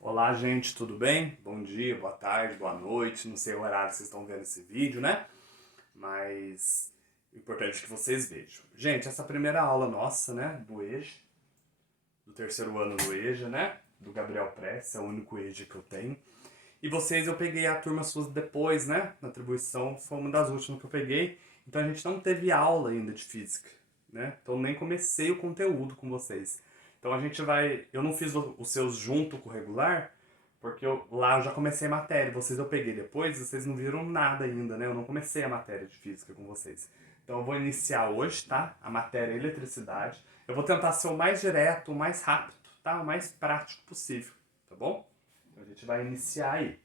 Olá, gente, tudo bem? Bom dia, boa tarde, boa noite. Não sei o horário que vocês estão vendo esse vídeo, né? Mas o importante é que vocês vejam. Gente, essa primeira aula nossa, né, do EJA, do terceiro ano do EJA, né? Do Gabriel Press, é o único EJA que eu tenho. E vocês, eu peguei a turma suas depois, né? Na atribuição, foi uma das últimas que eu peguei. Então a gente não teve aula ainda de física, né? Então nem comecei o conteúdo com vocês. Então a gente vai... Eu não fiz os seus junto com o regular, porque lá eu já comecei a matéria. Vocês eu peguei depois, vocês não viram nada ainda, né? Eu não comecei a matéria de física com vocês. Então eu vou iniciar hoje, tá? A matéria eletricidade. Eu vou tentar ser o mais direto, o mais rápido, tá? O mais prático possível, tá bom? Então a gente vai iniciar aí.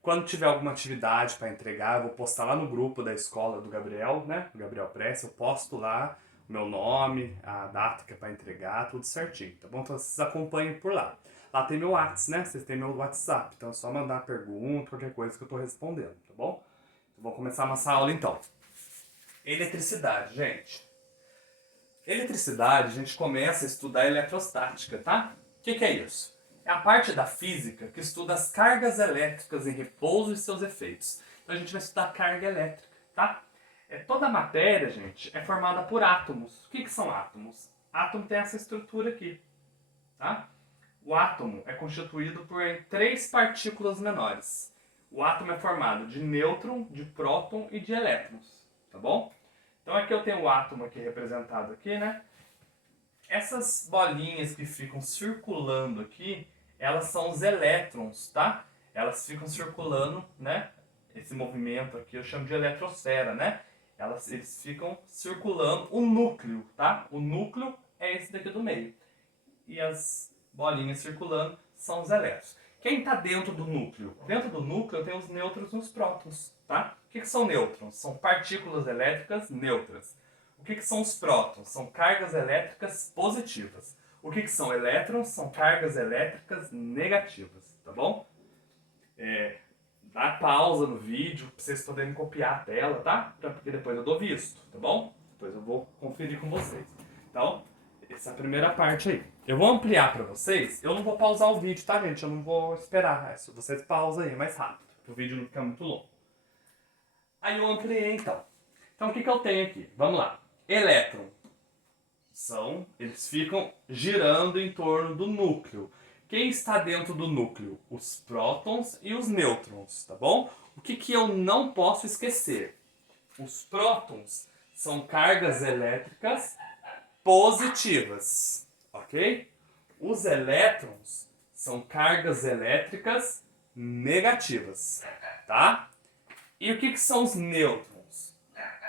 Quando tiver alguma atividade para entregar, eu vou postar lá no grupo da escola do Gabriel, né? Do Gabriel Press, eu posto lá o meu nome, a data que é para entregar, tudo certinho, tá bom? Então vocês acompanhem por lá. Lá tem meu WhatsApp, né? Vocês têm meu WhatsApp, então é só mandar pergunta, qualquer coisa que eu tô respondendo, tá bom? Então vamos começar a nossa aula então. Eletricidade, gente. Eletricidade, a gente começa a estudar eletrostática, tá? O que é isso? É a parte da física que estuda as cargas elétricas em repouso e seus efeitos. Então a gente vai estudar carga elétrica, tá? Toda a matéria, gente, é formada por átomos. O que são átomos? Átomo tem essa estrutura aqui, tá? O átomo é constituído por três partículas menores. O átomo é formado de nêutron, de próton e de elétrons, tá bom? Então aqui eu tenho o átomo aqui representado aqui, né? Essas bolinhas que ficam circulando aqui, elas são os elétrons, tá? Elas ficam circulando, né? Esse movimento aqui eu chamo de eletrosfera, né? Eles ficam circulando o núcleo, tá? O núcleo é esse daqui do meio. E as bolinhas circulando são os elétrons. Quem está dentro do núcleo? Dentro do núcleo tem os nêutrons e os prótons, tá? O que são nêutrons? São partículas elétricas neutras. O que são os prótons? São cargas elétricas positivas. O que são elétrons? São cargas elétricas negativas, tá bom? Dá pausa no vídeo para vocês poderem copiar a tela, tá? Porque depois eu dou visto, tá bom? Depois eu vou conferir com vocês. Então, essa é a primeira parte aí. Eu vou ampliar para vocês. Eu não vou pausar o vídeo, tá, gente? Eu não vou esperar. Vocês pausam aí mais rápido, para o vídeo não ficar muito longo. Aí eu ampliei, então. Então, o que eu tenho aqui? Vamos lá. Elétron. Eles ficam girando em torno do núcleo. Quem está dentro do núcleo? Os prótons e os nêutrons, tá bom? O que eu não posso esquecer? Os prótons são cargas elétricas positivas, ok? Os elétrons são cargas elétricas negativas, tá? E o que são os nêutrons?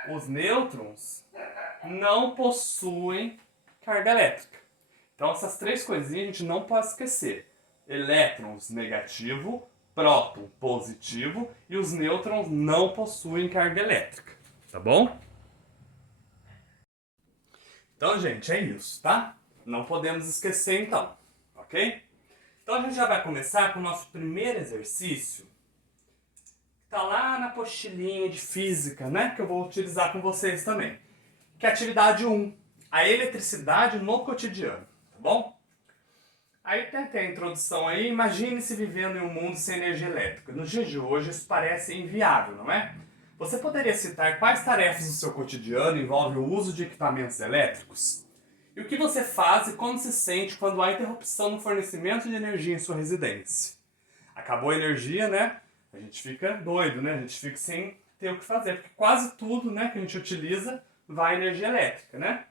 Os nêutrons não possuem carga elétrica. Então essas três coisinhas a gente não pode esquecer. Elétrons negativo, próton positivo e os nêutrons não possuem carga elétrica. Tá bom? Então, gente, é isso, tá? Não podemos esquecer então, ok? Então a gente já vai começar com o nosso primeiro exercício. Tá lá na apostilinha de física, né? Que eu vou utilizar com vocês também. Que é a atividade 1. A eletricidade no cotidiano, tá bom? Aí tem a introdução aí. Imagine-se vivendo em um mundo sem energia elétrica. Nos dias de hoje isso parece inviável, não é? Você poderia citar quais tarefas do seu cotidiano envolvem o uso de equipamentos elétricos? E o que você faz e como se sente quando há interrupção no fornecimento de energia em sua residência? Acabou a energia, né? A gente fica doido, né? A gente fica sem ter o que fazer, porque quase tudo, né, que a gente utiliza vai energia elétrica, né?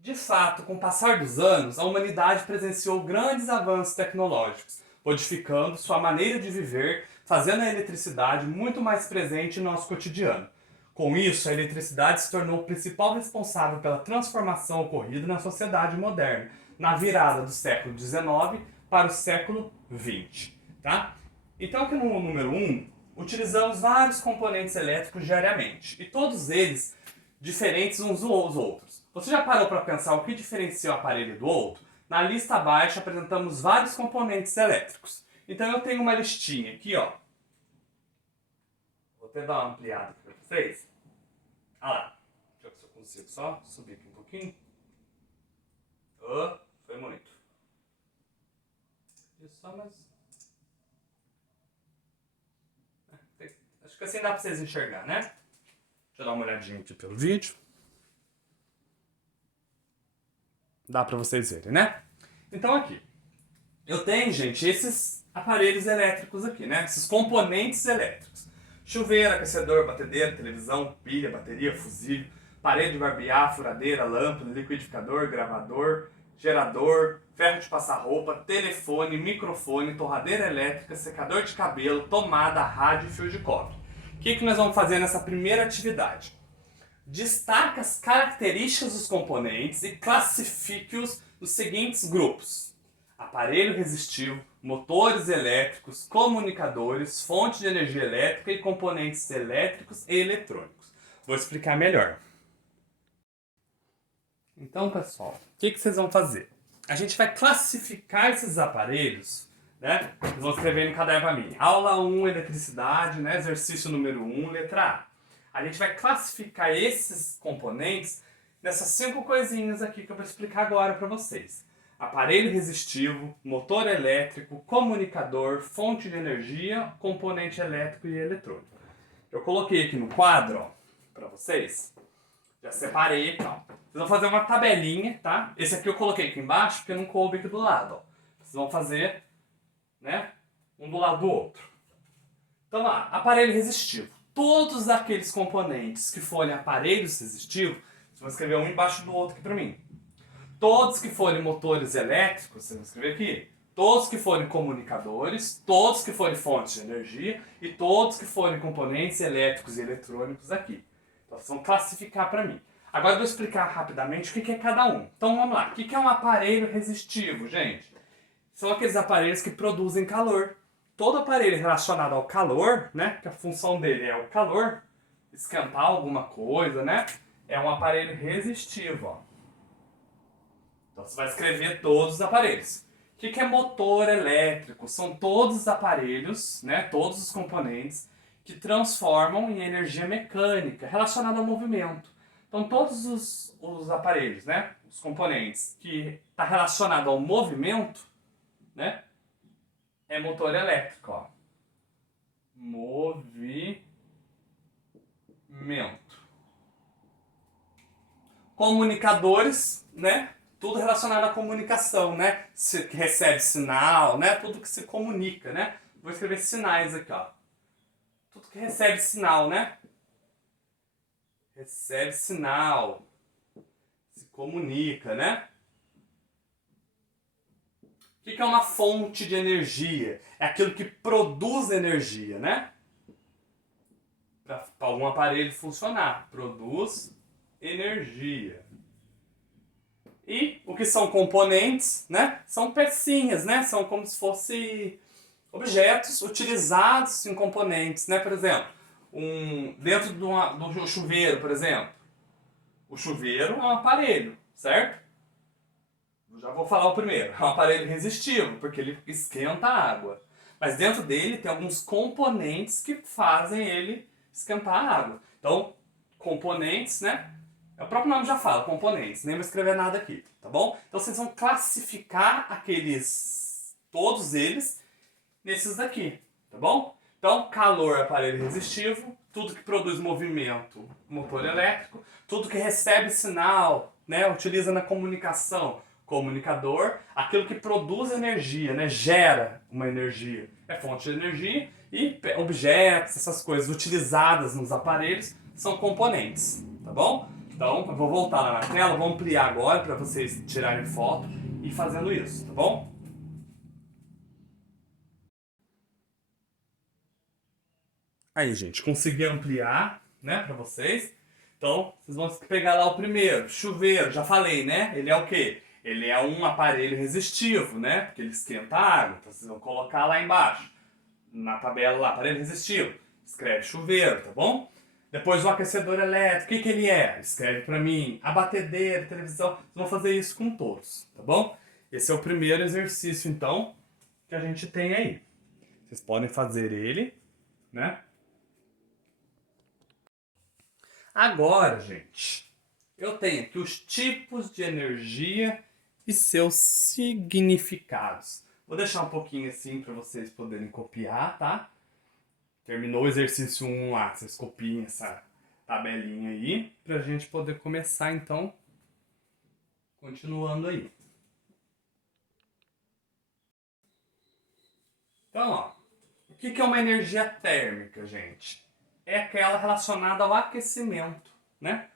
De fato, com o passar dos anos, a humanidade presenciou grandes avanços tecnológicos, modificando sua maneira de viver, fazendo a eletricidade muito mais presente no nosso cotidiano. Com isso, a eletricidade se tornou o principal responsável pela transformação ocorrida na sociedade moderna, na virada do século XIX para o século XX. Tá? Então, aqui no número 1, utilizamos vários componentes elétricos diariamente, e todos eles diferentes uns dos outros. Você já parou para pensar o que diferencia o aparelho do outro? Na lista abaixo apresentamos vários componentes elétricos. Então eu tenho uma listinha aqui, ó. Vou até dar uma ampliada aqui para vocês. Ah lá. Deixa eu ver se eu consigo só subir aqui um pouquinho. Oh, foi muito. aqui só, mas... Acho que assim dá pra vocês enxergar, né? Deixa eu dar uma olhadinha aqui pelo vídeo. Dá pra vocês verem, né? Então aqui, eu tenho, gente, esses aparelhos elétricos aqui, né? Esses componentes elétricos. Chuveiro, aquecedor, batedeira, televisão, pilha, bateria, fusível, parede de barbear, furadeira, lâmpada, liquidificador, gravador, gerador, ferro de passar roupa, telefone, microfone, torradeira elétrica, secador de cabelo, tomada, rádio e fio de cobre. O que nós vamos fazer nessa primeira atividade? Destaque as características dos componentes e classifique-os nos seguintes grupos: aparelho resistivo, motores elétricos, comunicadores, fonte de energia elétrica e componentes elétricos e eletrônicos. Vou explicar melhor. Então, pessoal, o que vocês vão fazer? A gente vai classificar esses aparelhos, né? Vocês vão escrever no caderno para mim. Aula 1, eletricidade, né? Exercício número 1, letra A. A gente vai classificar esses componentes nessas 5 coisinhas aqui que eu vou explicar agora para vocês: aparelho resistivo, motor elétrico, comunicador, fonte de energia, componente elétrico e eletrônico. Eu coloquei aqui no quadro, para vocês. Já separei aqui, ó. Vocês vão fazer uma tabelinha, tá? Esse aqui eu coloquei aqui embaixo porque não coube aqui do lado, ó. Vocês vão fazer, né, um do lado do outro. Então lá, aparelho resistivo. Todos aqueles componentes que forem aparelhos resistivos, vocês vão escrever um embaixo do outro aqui para mim. Todos que forem motores elétricos, vocês vão escrever aqui. Todos que forem comunicadores, todos que forem fontes de energia e todos que forem componentes elétricos e eletrônicos aqui. Então vocês vão classificar para mim. Agora eu vou explicar rapidamente o que é cada um. Então vamos lá. O que é um aparelho resistivo, gente? São aqueles aparelhos que produzem calor. Todo aparelho relacionado ao calor, né, que a função dele é o calor, esquentar alguma coisa, né, é um aparelho resistivo, ó. Então você vai escrever todos os aparelhos. O que é motor elétrico? São todos os aparelhos, né, todos os componentes que transformam em energia mecânica relacionada ao movimento. Então todos os aparelhos, né, os componentes que está relacionado ao movimento, né, é motor elétrico, ó. Movimento. Comunicadores, né? Tudo relacionado à comunicação, né? Que recebe sinal, né? Tudo que se comunica, né? Vou escrever sinais aqui, ó. Tudo que recebe sinal, né? Recebe sinal. Se comunica, né? O que é uma fonte de energia? É aquilo que produz energia, né? Para algum aparelho funcionar. Produz energia. E o que são componentes, né? São pecinhas, né? São como se fossem objetos utilizados em componentes, né? Por exemplo, dentro do chuveiro, por exemplo. O chuveiro é um aparelho, certo? Já vou falar o primeiro. É um aparelho resistivo, porque ele esquenta a água. Mas dentro dele tem alguns componentes que fazem ele esquentar a água. Então, componentes, né? O próprio nome já fala, componentes. Nem vou escrever nada aqui, tá bom? Então vocês vão classificar todos eles, nesses daqui, tá bom? Então, calor, aparelho resistivo. Tudo que produz movimento, motor elétrico. Tudo que recebe sinal, né? Utiliza na comunicação, comunicador. Aquilo que produz energia, né? Gera uma energia, é fonte de energia. E objetos, essas coisas utilizadas nos aparelhos são componentes, tá bom? Então, eu vou voltar lá na tela, vou ampliar agora para vocês tirarem foto e fazendo isso, tá bom? Aí, gente, consegui ampliar, né, para vocês. Então, vocês vão pegar lá o primeiro, chuveiro, já falei, né? Ele é o quê? Ele é um aparelho resistivo, né? Porque ele esquenta a água. Então, vocês vão colocar lá embaixo, na tabela lá, aparelho resistivo. Escreve chuveiro, tá bom? Depois o aquecedor elétrico, o que ele é? Escreve pra mim. A batedeira, a televisão. Vocês vão fazer isso com todos, tá bom? Esse é o primeiro exercício, então, que a gente tem aí. Vocês podem fazer ele, né? Agora, gente, eu tenho aqui os tipos de energia e seus significados. Vou deixar um pouquinho assim para vocês poderem copiar, tá? Terminou o exercício 1 lá, vocês copiem essa tabelinha aí pra gente poder começar então, continuando aí. Então, ó, o que é uma energia térmica, gente? É aquela relacionada ao aquecimento, né?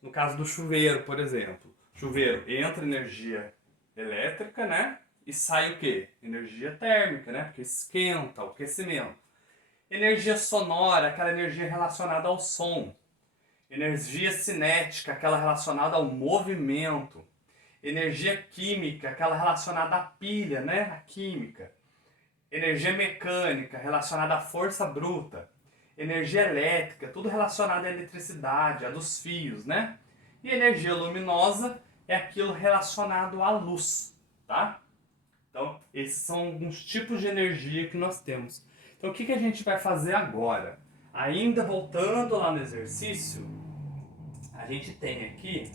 No caso do chuveiro, por exemplo. Chuveiro entra energia elétrica, né? E sai o quê? Energia térmica, né? Porque esquenta, o aquecimento. Energia sonora, aquela energia relacionada ao som. Energia cinética, aquela relacionada ao movimento. Energia química, aquela relacionada à pilha, né? A química. Energia mecânica, relacionada à força bruta. Energia elétrica, tudo relacionado à eletricidade, a dos fios, né? E energia luminosa é aquilo relacionado à luz, tá? Então, esses são alguns tipos de energia que nós temos. Então, o que a gente vai fazer agora? Ainda voltando lá no exercício, a gente tem aqui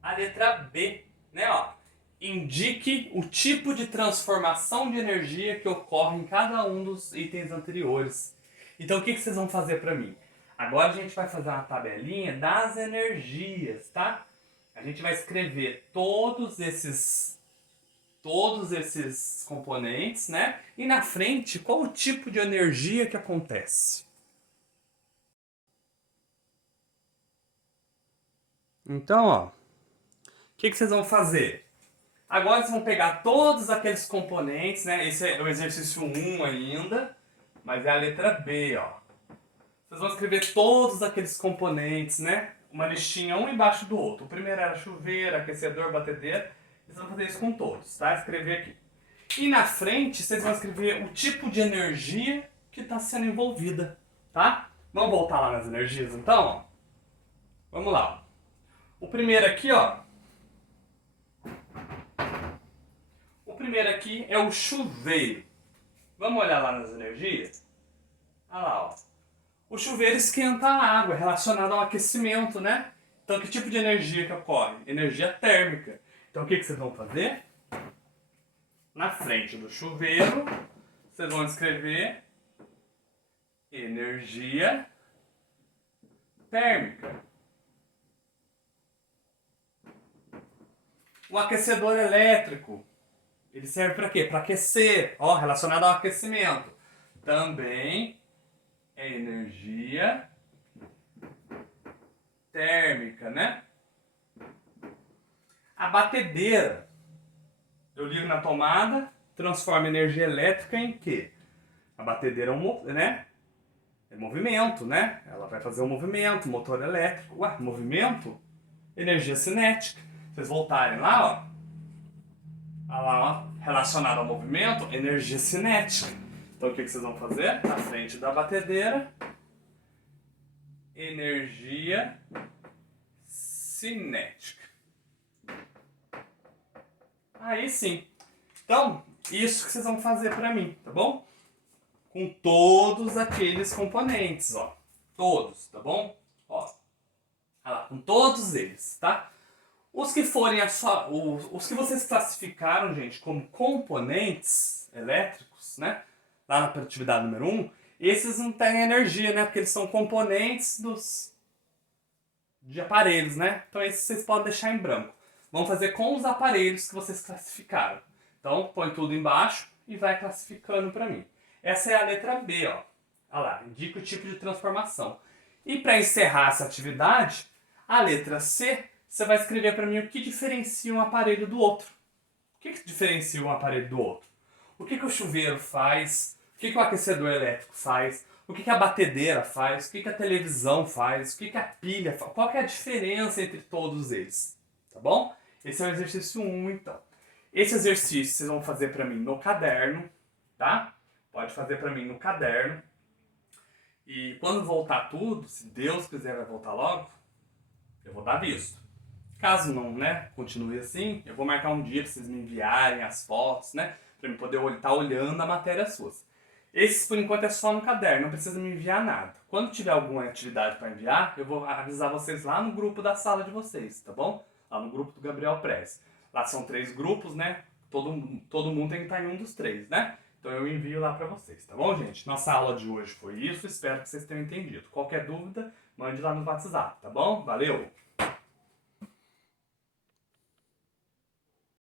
a letra B, né? Ó, indique o tipo de transformação de energia que ocorre em cada um dos itens anteriores. Então, o que vocês vão fazer para mim? Agora a gente vai fazer uma tabelinha das energias, tá? A gente vai escrever todos esses componentes, né? E na frente, qual o tipo de energia que acontece? Então, ó, o que vocês vão fazer? Agora vocês vão pegar todos aqueles componentes, né? Esse é o exercício 1 ainda, mas é a letra B, ó. Vocês vão escrever todos aqueles componentes, né? Uma listinha um embaixo do outro. O primeiro era chuveiro, aquecedor, batedeira. Vocês vão fazer isso com todos, tá? Escrever aqui. E na frente, vocês vão escrever o tipo de energia que está sendo envolvida, tá? Vamos voltar lá nas energias, então? Ó. Vamos lá. Ó. O primeiro aqui, ó. O primeiro aqui é o chuveiro. Vamos olhar lá nas energias? Olha lá, ó. O chuveiro esquenta a água, relacionado ao aquecimento, né? Então, que tipo de energia que ocorre? Energia térmica. Então, o que vocês vão fazer? Na frente do chuveiro, vocês vão escrever energia térmica. O aquecedor elétrico, ele serve para quê? Para aquecer, ó, relacionado ao aquecimento. Também é energia térmica, né? A batedeira, eu ligo na tomada, transforma energia elétrica em quê? A batedeira né? É movimento, né? Ela vai fazer um movimento, motor elétrico. Ué, movimento? Energia cinética. Vocês voltarem lá, ó. Olha lá, ó. Relacionado ao movimento, energia cinética. Então o que vocês vão fazer? Na frente da batedeira, energia cinética. Aí sim. Então, isso que vocês vão fazer para mim, tá bom? Com todos aqueles componentes, ó. Todos, tá bom? Ó. Olha lá, com todos eles, tá? Os que forem os que vocês classificaram, gente, como componentes elétricos, né? Lá na atividade número 1, esses não têm energia, né? Porque eles são componentes de aparelhos, né? Então esses vocês podem deixar em branco. Vamos fazer com os aparelhos que vocês classificaram. Então põe tudo embaixo e vai classificando para mim. Essa é a letra B, ó. Olha lá, indica o tipo de transformação. E para encerrar essa atividade, a letra C, você vai escrever para mim o que diferencia um aparelho do outro. O que diferencia um aparelho do outro? O que o chuveiro faz? O que o aquecedor elétrico faz? O que a batedeira faz? O que a televisão faz? O que a pilha faz? Qual que é a diferença entre todos eles? Tá bom? Esse é o exercício 1, então. Esse exercício vocês vão fazer para mim no caderno, tá? Pode fazer para mim no caderno. E quando voltar tudo, se Deus quiser vai voltar logo, eu vou dar visto. Caso não, né, continue assim, eu vou marcar um dia para vocês me enviarem as fotos, né? Para eu poder estar olhando a matéria suas. Esses, por enquanto, é só no caderno, não precisa me enviar nada. Quando tiver alguma atividade para enviar, eu vou avisar vocês lá no grupo da sala de vocês, tá bom? Lá no grupo do Gabriel Press. Lá são 3 grupos, né? todo mundo tem que estar em um dos três, né? Então eu envio lá pra vocês, tá bom, gente? Nossa aula de hoje foi isso, espero que vocês tenham entendido. Qualquer dúvida, mande lá no WhatsApp, tá bom? Valeu!